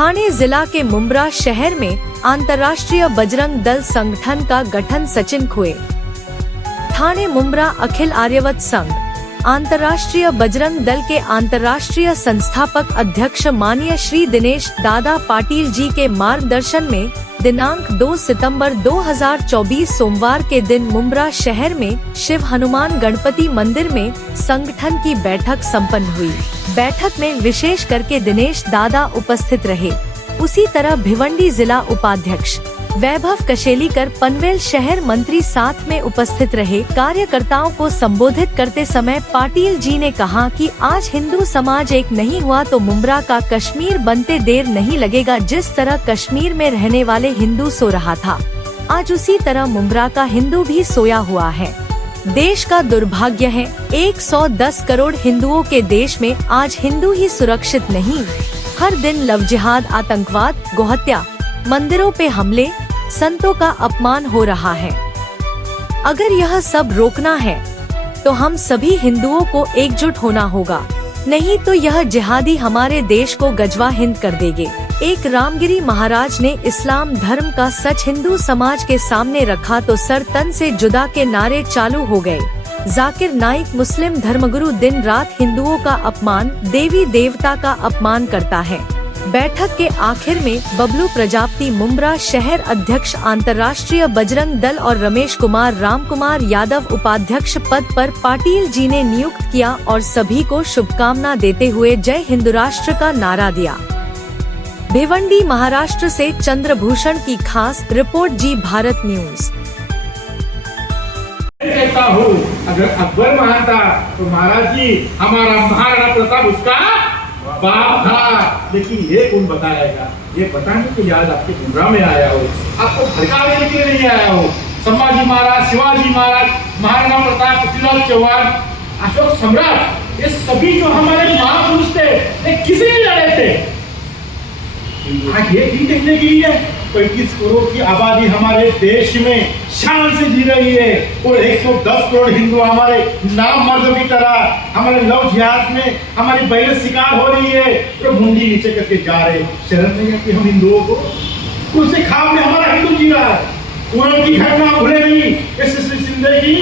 ठाणे जिला के मुंब्रा शहर में अंतर्राष्ट्रीय बजरंग दल संगठन का गठन सचिन खुए। ठाणे मुंब्रा अखिल आर्यवत संघ अंतर्राष्ट्रीय बजरंग दल के अंतर्राष्ट्रीय संस्थापक अध्यक्ष माननीय श्री दिनेश दादा पाटिल जी के मार्गदर्शन में दिनांक 2 सितंबर 2024 सोमवार के दिन मुंब्रा शहर में शिव हनुमान गणपति मंदिर में संगठन की बैठक संपन्न हुई। बैठक में विशेष करके दिनेश दादा उपस्थित रहे। उसी तरह भिवंडी जिला उपाध्यक्ष वैभव कशेलीकर पनवेल शहर मंत्री साथ में उपस्थित रहे। कार्यकर्ताओं को संबोधित करते समय पाटिल जी ने कहा कि आज हिंदू समाज एक नहीं हुआ तो मुंब्रा का कश्मीर बनते देर नहीं लगेगा। जिस तरह कश्मीर में रहने वाले हिंदू सो रहा था, आज उसी तरह मुंब्रा का हिंदू भी सोया हुआ है। देश का दुर्भाग्य है 110 करोड़ हिंदुओं के देश में आज हिंदू ही सुरक्षित नहीं। हर दिन लव जिहाद, आतंकवाद, गोहत्या, मंदिरों पे हमले, संतों का अपमान हो रहा है। अगर यह सब रोकना है तो हम सभी हिंदुओं को एकजुट होना होगा, नहीं तो यह जिहादी हमारे देश को गजवा हिंद कर देंगे। एक रामगिरी महाराज ने इस्लाम धर्म का सच हिंदू समाज के सामने रखा तो सर तन से जुदा के नारे चालू हो गए। जाकिर नाइक मुस्लिम धर्मगुरु दिन रात हिंदुओं का अपमान, देवी देवता का अपमान करता है। बैठक के आखिर में बबलू प्रजापति मुंब्रा शहर अध्यक्ष अंतर्राष्ट्रीय बजरंग दल और रमेश कुमार रामकुमार यादव उपाध्यक्ष पद पर पाटिल जी ने नियुक्त किया और सभी को शुभकामना देते हुए जय हिंदू राष्ट्र का नारा दिया। भिवंडी महाराष्ट्र से चंद्रभूषण की खास रिपोर्ट, जी भारत न्यूज। कहता हूँ अगर अकबर महान था तो महाराज जी हमारा महाराणा प्रताप उसका बाप था। लेकिन ये कौन बताएगा? ये बताने के याद आपके मुंब्रा में आया हो, आपको भड़काने के लिए नहीं आया हो। संभाजी महाराज, शिवाजी महाराज, महाराणा प्रताप, पृथ्वीराज चौहान, अशोक सम्राट, ये सभी जो हमारे महापुरुष थे, ये किस लिए लड़े थे? आज ये भी देखने के लिए 35 करोड़ की आबादी हमारे देश में शान से जी रही है और 110 करोड़ हिंदू हमारे नाम मर्दों की तरह हमारे लव जिहाद में हमारी बहन शिकार हो रही है तो मुंडी नीचे करके जा रहे। शर्म नहीं है कि हम हिंदुओं को कुछ से खाब में हमारा हिंदू जी रहा है। उनकी घटना भूले नहीं, जिंदगी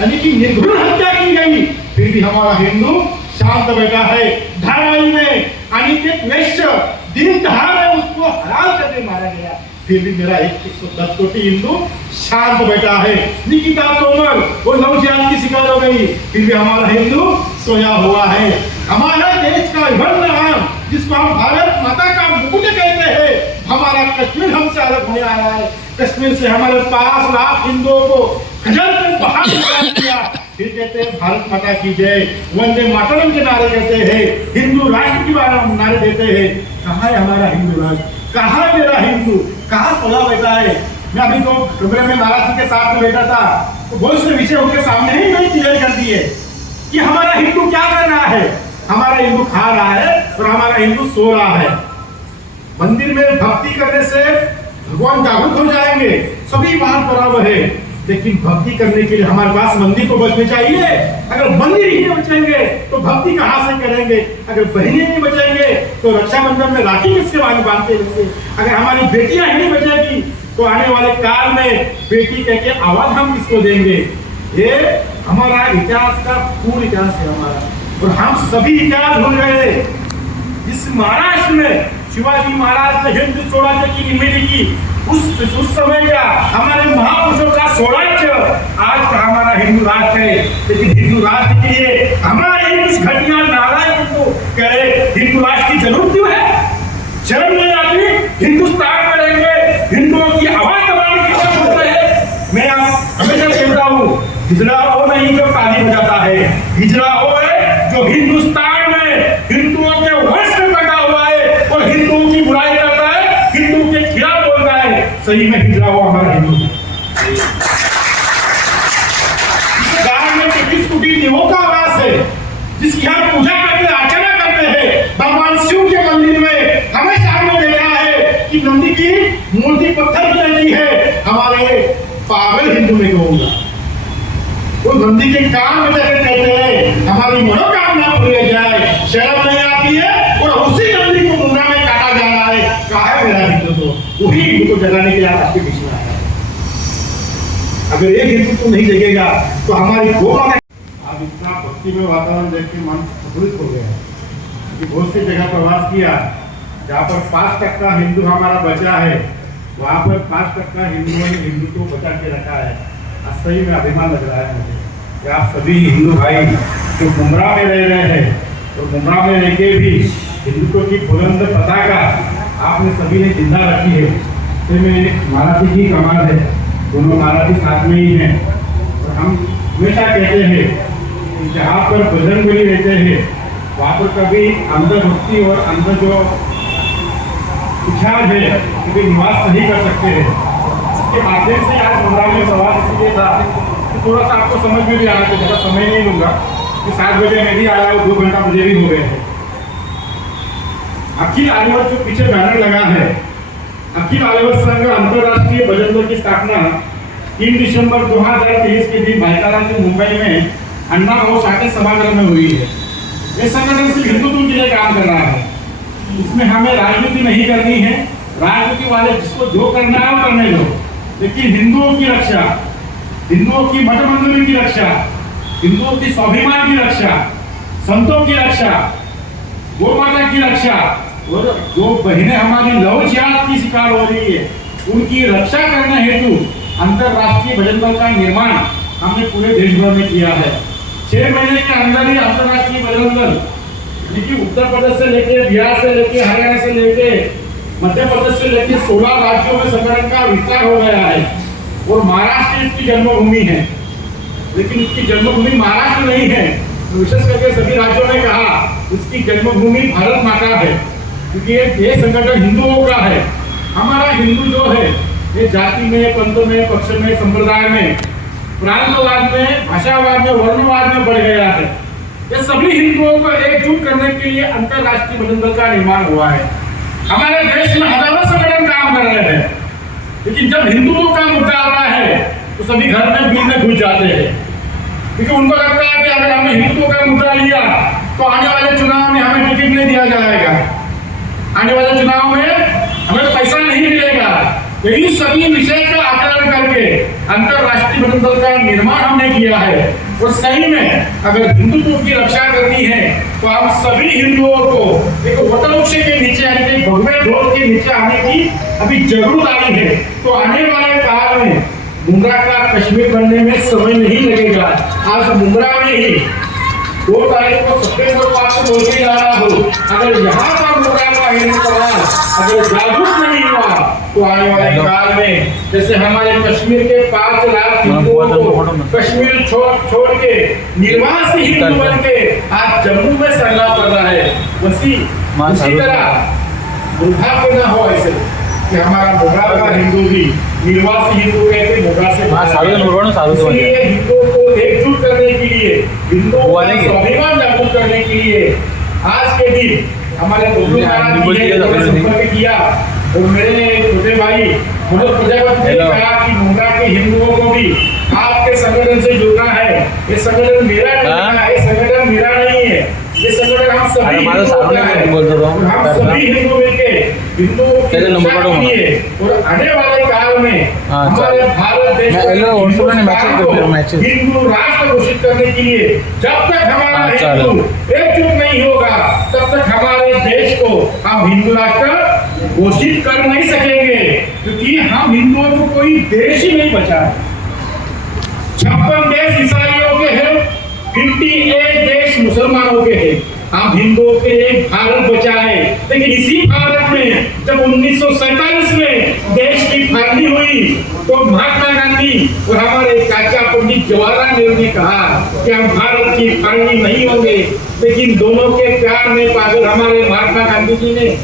यानी कि निर्घृण हत्या की गई, फिर भी हमारा हिंदू शांत बैठा है। धारावी में अनिकेत वैश्य दिन दहाड़े उसको हराम करके मारा गया, फिर भी मेरा 110 कोटि हिंदू शांत बैठा है। निकिता तोमर वो लव जिहाद की शिकार हो गई, फिर भी हमारा हिंदू सोया हुआ है। हमारा देश का वर्ण नाम जिसको हम भारत माता का मुकुट कहते हैं, हमारा कश्मीर हमसे अलग होने आया है। कश्मीर से हमारे 5 लाख हिंदुओं को खजल में बाहर निकाल दिया। फिर कहते हैं भारत माता की जय, वंदे मातरम के नारे कहते हैं, हिंदू राष्ट्र की नारे देते हैं। कहाँ है हमारा हिंदू राष्ट्र? कहाँ है मेरा हिंदू? कहाँ सोया बैठा है? मैं अभी तो कमरे में महाराज जी के साथ में बैठा था तो बहुत से विषय उनके सामने ही मैंने क्लियर कर दिए कि हमारा हिंदू क्या कर रहा है। हमारा हिंदू खा रहा है और हमारा हिंदू सो रहा है। मंदिर में भक्ति करने से भगवान जागरूक हो जाएंगे, सभी बात बराबर है, लेकिन भक्ति करने के लिए हमारे पास मंदिर को बचने चाहिए। अगर मंदिर ही नहीं बचेंगे तो भक्ति कहाँ से करेंगे? अगर बहनें नहीं बचेंगे तो रक्षाबंधन में राखी किसके बांधते रहेंगे? अगर हमारी बेटियां ही नहीं बचेगी तो आने वाले काल में बेटी कह के आवाज हम किसको देंगे? ये हमारा इतिहास का पूर्ण इतिहास है हमारा, और हम सभी इतिहास भूल गए। इस महाराष्ट्र में शिवाजी महाराज ने हिंदू स्वराज्य की नींव की, उस समय का हमारे महापुरुषों का स्वराज्य आज का हमारा हिंदू राष्ट्र है। लेकिन हिंदू राष्ट्र के लिए हमारे कुछ घटिया नारायण को करे हिंदू राष्ट्र की जरूरत क्यों है? शर्म नहीं आती? हिंदुस्तान में रहेंगे, हिंदुओं की आवाज दबाने की क्या जरूरत है? मैं हमेशा कहता हूँ, हिजड़ा वो नहीं जो ताली बजाता है, हिजड़ा वो है जो हिंदुस्तान में हिंदुओं के वंश में पैदा हुआ है और हिंदुओं की बुराई करता है, हिंदुओं के खिलाफ बोलता है। सही में हिजड़ा वो हमारा हिंदू है। गांव में 25 कोटि देवों का वास है, जिसकी हम पूजा करके अर्चना करते हैं। भगवान शिव के मंदिर में हमेशा हमने देखा है कि नंदी की मूर्ति पत्थर की रहती है। हमारे पागल हिंदू में कहूंगा वो नंदी के कान में जाकर कहते हैं हमारी मनोकामना पूरी हो जाए। शर्म नहीं आती है? और उसी नंदी को मुंब्रा में काटा जा रहा है। जगाने के लिए आज आपके बीच में आया है। अगर एक हिंदुत्व नहीं जगेगा तो हमारी गोवा में आज इतना भक्तिमय वातावरण देख के मन प्रफुल्लित हो गया है कि बहुत सी जगह प्रवास किया जहाँ पर 5% हिंदू हमारा बचा है, वहाँ पर 5% हिंदुओं ने हिंदू को बचा के रखा है। आज सही में अभिमान लग रहा है मुझे कि आप सभी हिंदू भाई जो मुमरा में रह रहे हैं और मुमरा में रह के भी हिंदुत्व की बुलंद पताका आपने सभी ने जिंदा रखी है। इससे में महाराजी की कमाल है, दोनों महाराजी साथ में ही हैं। और हम हमेशा कहते हैं कि जहाँ पर बजरंगबली रहते हैं वहाँ पर कभी अंधभक्ति और अंध जो इच्छा है कभी निवास नहीं कर सकते हैं। इसके माध्यम से आज मुमरा में प्रवास इसलिए था कि थोड़ा सा आपको समझ में भी आया, तो ज़्यादा समय नहीं लूँगा कि 7 बजे मैं भी आया और 2 घंटा मुझे भी हो गए हैं। अखिल आर्यवत जो पीछे बैनर लगा है, अखिल आर्यवत संघ अंतरराष्ट्रीय भजन दल की स्थापना 3 दिसंबर 2023 के दिन भाईचारा के मुंबई में अन्ना और शांति सभागृह में हुई है। ये संगठन सिर्फ हिंदुत्व के लिए काम कर रहा है, इसमें हमें राजनीति नहीं करनी है। राजनीति वाले जिसको जो करना है वो करने दो, लेकिन हिंदुओं की रक्षा, हिंदुओं की मठ मंदिरों की रक्षा, हिंदुओं की स्वाभिमान की रक्षा, संतों की रक्षा, गौ माता की रक्षा और जो बहनें हमारी लव जिहाद की शिकार हो रही है उनकी रक्षा करने हेतु अंतरराष्ट्रीय भजन दल का निर्माण हमने पूरे देश भर में किया है। 6 महीने के अंदर ही अंतरराष्ट्रीय भजन दल देखिए उत्तर प्रदेश से लेके, बिहार से लेके, हरियाणा से लेके, मध्य प्रदेश से लेके 16 राज्यों में संगठन का विस्तार हो गया है। और महाराष्ट्र इसकी जन्मभूमि है, लेकिन इसकी जन्मभूमि महाराष्ट्र नहीं है। तो विशेष करके सभी राज्यों ने कहा इसकी जन्मभूमि भारत माता है, क्योंकि ये संगठन हिंदुओं का है। हमारा हिंदू जो है ये जाति में, पंथ में, पक्ष में, संप्रदाय में, प्रांतवाद में, भाषावाद में, वर्णवाद में बढ़ गया है। ये सभी हिंदुओं को एकजुट करने के लिए अंतरराष्ट्रीय भजन दल का निर्माण हुआ है। हमारे देश में हजारों संगठन काम कर रहे हैं, लेकिन जब हिंदुत्व का मुद्दा आता है तो सभी घर में भीड़ में घुस जाते हैं, क्योंकि उनको लगता है कि अगर हमने हिंदुत्व का मुद्दा लिया तो आने वाले चुनाव में हमें टिकट नहीं दिया जाएगा, आने वाले चुनाव में हमें पैसा नहीं मिलेगा। यही सभी विषय का आकलन करके अंतरराष्ट्रीय भजन दल का निर्माण हमने किया है। और सही में अगर हिंदुत्व की रक्षा करनी है तो हम सभी हिंदुओं को एक वटवृक्ष के नीचे आने के, भगवे ढोल के नीचे आने की अभी जरूरत आई है। तो आने वाले काल में मुमरा का कश्मीर बनने में समय नहीं लगेगा। आज मुमरा में ही 2 तारीख को सितंबर 5 को बोल के जा रहा हूँ, अगर यहाँ पर मुमरा का अगर जागरूक नहीं हुआ तो आने वाले काल में जैसे हमारे कश्मीर के 5 लाख हिंदुओं को कश्मीर छोड़ के निर्वासित हिंदू बन के आज जम्मू में संग्राम कर रहा है। उसी तरह दुर्भाग्य न हो ऐसे कि हमारा मुमरा का हिंदू भी निर्वासित हिंदू कहते मुमरा से, इसलिए हिंदुओं को एकजुट करने के लिए, हिंदुओं का स्वाभिमान जागरूक करने के लिए आज के दिन हमारे संपर्क किया और मेरे छोटे भाई मनोज प्रजापति ने कहा कि मुमरा के हिंदुओं को भी आपके संगठन से जुड़ना है। ये संगठन मेरा नहीं है, ये संगठन मेरा नहीं है, ये संगठन हम सभी हम सभी हिंदू मिलके हिंदुओं की रक्षा के लिए और आने वाले काल में हमारे भारत देश को हिंदू राष्ट्र घोषित करने के लिए जब तक हमारा हिंदू एकजुट नहीं होगा तब तक हमारे देश को हम हिंदू राष्ट्र घोषित कर नहीं सकेंगे, क्योंकि हम हिंदुओं को कोई देश ही नहीं बचा है। 56 देश ईसाइयों के हैं, 58 देश मुसलमानों के हैं। हम हिंदुओं के एक भारत बचा है, लेकिन इसी भारत में जब 1947 में देश की फांदी हुई तो महात्मा गांधी और हमारे चाचा पंडित जवाहरलाल नेहरू ने कहा कि हम भारत की फांदी नहीं होंगे, लेकिन दोनों के प्यार में पागल हमारे महात्मा गांधी जी ने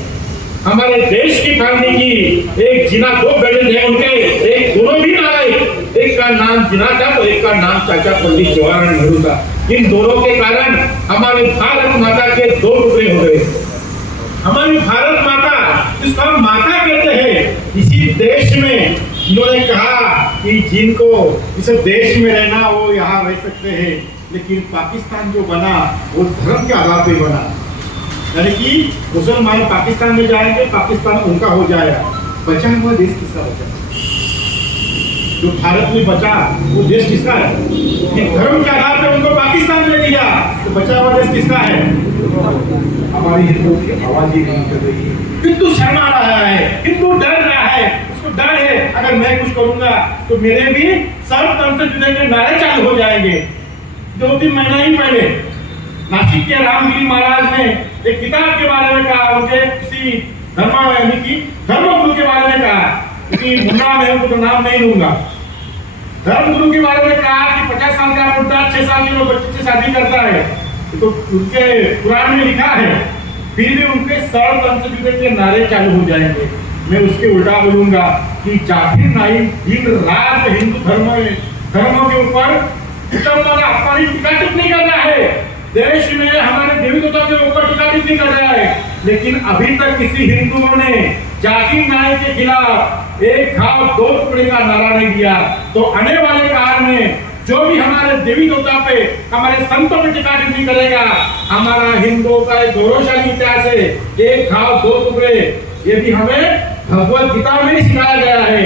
हमारे देश की फांदी की। एक जिना 2 गजल है उनके, एक दोनों भी नारे, एक का नाम जिना था तो एक का नाम चाचा पंडित जवाहरलाल नेहरू था। इन दोनों के कारण हमारे भारत माता के 2 टुकड़े हो गए। हमारी भारत माता जिसको हम माता कहते हैं, इसी देश में इन्होंने कहा कि जिनको इस देश में रहना वो यहाँ रह सकते हैं, लेकिन पाकिस्तान जो बना वो धर्म के आधार पर बना, यानी कि मुसलमान पाकिस्तान में जाएंगे, पाकिस्तान उनका हो जाएगा। बचा हुआ देश किसका बचा? जो भारत में बचा वो देश किसका है? कि धर्म के आधार पर उनको पाकिस्तान में दिया, तो बचा हुआ देश किसका है? हमारी हिंदुओं की आवाज ही नहीं कर रही है। हिंदू शर्मा रहा है, हिंदू डर रहा है, उसको डर है अगर मैं कुछ करूंगा तो मेरे भी सर्वतंत्र जुड़े के नारे चालू हो जाएंगे। 2-3 महीना ही पहले नासिक के रामगिरी महाराज ने एक किताब के बारे में कहा, उनके किसी धर्मगुरु के बारे में कहा, क्योंकि मुन्ना में उनको तो नाम नहीं लूंगा, धर्मगुरु के बारे में कहा कि 50 साल का बुढ़ा 6 साल के बच्चे से शादी करता है, तो उनके कुरान में लिखा है, फिर भी उनके सर्वतंत्र जुड़े के नारे चालू हो जाएंगे। मैं उसके उल्टा बोलूंगा कि जाकिर नाइक दिन रात हिंदू धर्मों के ऊपर अपनी टीका टिप्पणी कर रहा है, देश में हमारे देवी देवता के ऊपर टीका टिप्पणी कर रहा है, लेकिन अभी तक किसी हिंदुओं ने जाकिर नाइक के खिलाफ एक घाव 2 टुकड़े का नारा नहीं दिया। तो आने वाले काल में जो भी हमारे देवी देवता पे, हमारे संतों पे टीका टिप्पणी करेगा, हमारा हिंदुओं का एक गौरवशाली इतिहास है, एक घाव 2 टुकड़े, ये भी हमें भगवत गीता में सिखाया गया है।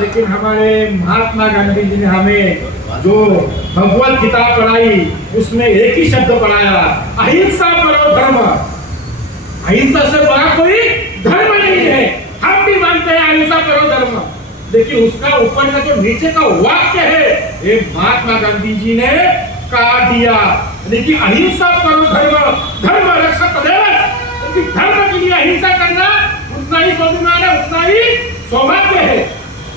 लेकिन हमारे महात्मा गांधी जी ने हमें जो भगवत गीता पढ़ाई, उसमें एक ही शब्द पढ़ाया, अहिंसा करो धर्म। अहिंसा से बड़ा कोई धर्म नहीं है। हम भी मानते हैं अहिंसा करो धर्म, लेकिन उसका ऊपर का जो नीचे का वाक्य है, ये महात्मा गांधी जी ने काट दिया। लेकिन अहिंसा करो धर्म, धर्म रक्षा तदेव, क्योंकि धर्म के लिए अहिंसा करना उतना ही स्वाभिमान है, उतना ही सौभाग्य है।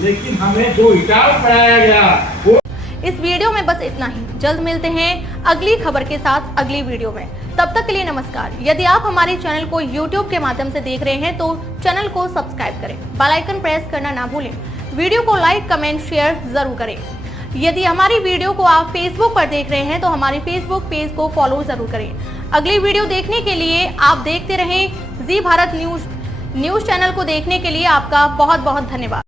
लेकिन हमें जो इतिहास पढ़ाया गया वो। इस वीडियो में बस इतना ही। जल्द मिलते हैं अगली खबर के साथ अगली वीडियो में। तब तक के लिए नमस्कार। यदि आप हमारे चैनल को YouTube के माध्यम से देख रहे हैं तो चैनल को सब्सक्राइब करें, बेल आइकन प्रेस करना ना भूलें, वीडियो को लाइक कमेंट शेयर जरूर करें। यदि हमारी वीडियो को आप फेसबुक पर देख रहे हैं तो हमारे फेसबुक पेज को फॉलो जरूर करें। अगली वीडियो देखने के लिए आप देखते रहें जी भारत न्यूज चैनल को देखने के लिए आपका बहुत बहुत धन्यवाद।